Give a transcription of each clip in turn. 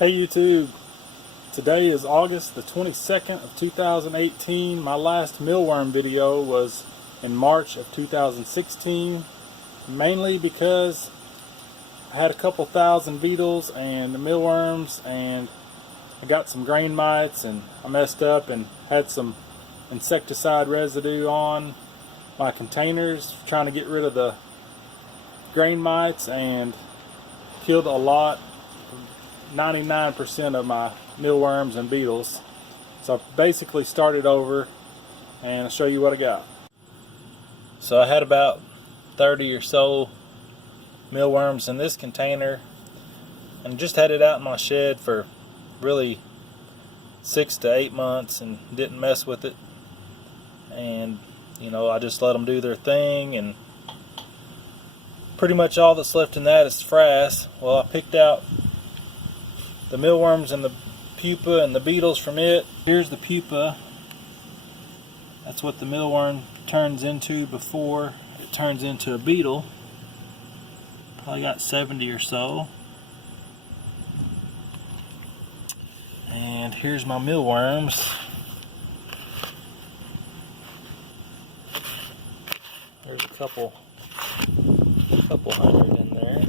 Hey YouTube, today is August the 22nd of 2018. My last mealworm video was in March of 2016, mainly because I had a couple thousand beetles and mealworms, and I got some grain mites, and I messed up and had some insecticide residue on my containers trying to get rid of the grain mites, and killed a lot, 99% of my mealworms and beetles. So I basically started over, and I'll show you what I got. So I had about 30 or so mealworms in this container, and just had it out in my shed for really 6 to 8 months and didn't mess with it. And I just let them do their thing, and pretty much all that's left in that is frass. Well, I picked out the mealworms and the pupa and the beetles from it. Here's the pupa. That's what the mealworm turns into before it turns into a beetle. Probably got 70 or so. And here's my mealworms. There's a couple hundred in there.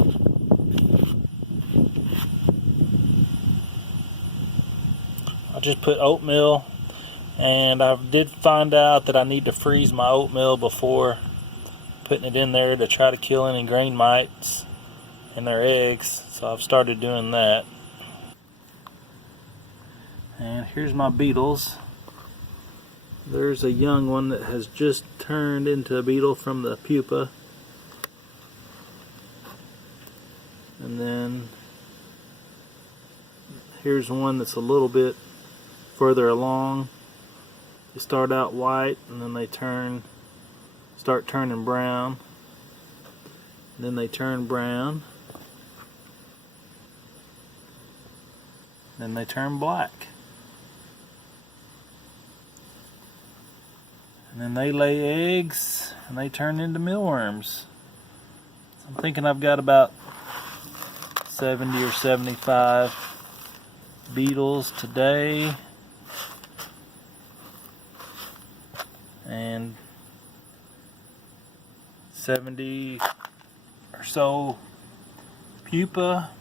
I just put oatmeal, and I did find out that I need to freeze my oatmeal before putting it in there to try to kill any grain mites and their eggs, so I've started doing that. And here's my beetles. There's a young one that has just turned into a beetle from the pupa. And then here's one that's a little bit further along. They start out white, and then they start turning brown. And then they turn brown. Then they turn black. And then they lay eggs, and they turn into mealworms. So I'm thinking I've got about 70 or 75 beetles today, and 70 or so pupa.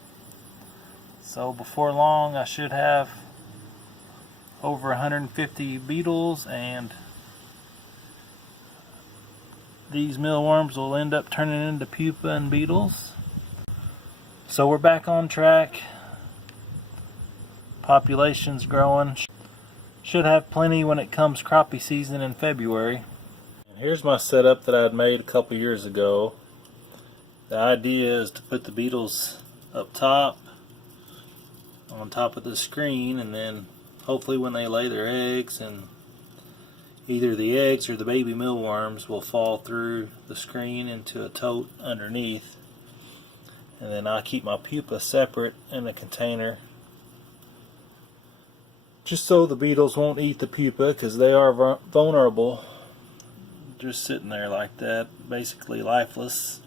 So before long I should have over 150 beetles, and these mealworms will end up turning into pupa and beetles. So we're back on track. Population's growing. Should have plenty when it comes crappie season in February. And here's my setup that I had made a couple years ago. The idea is to put the beetles up top, on top of the screen, and then hopefully when they lay their eggs, and either the eggs or the baby mealworms will fall through the screen into a tote underneath. And then I keep my pupa separate in a container, just so the beetles won't eat the pupa, because they are vulnerable. Just sitting there like that, basically lifeless,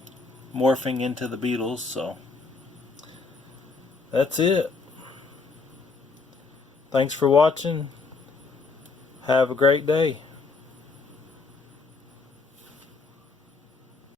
morphing into the beetles. So that's it. Thanks for watching. Have a great day.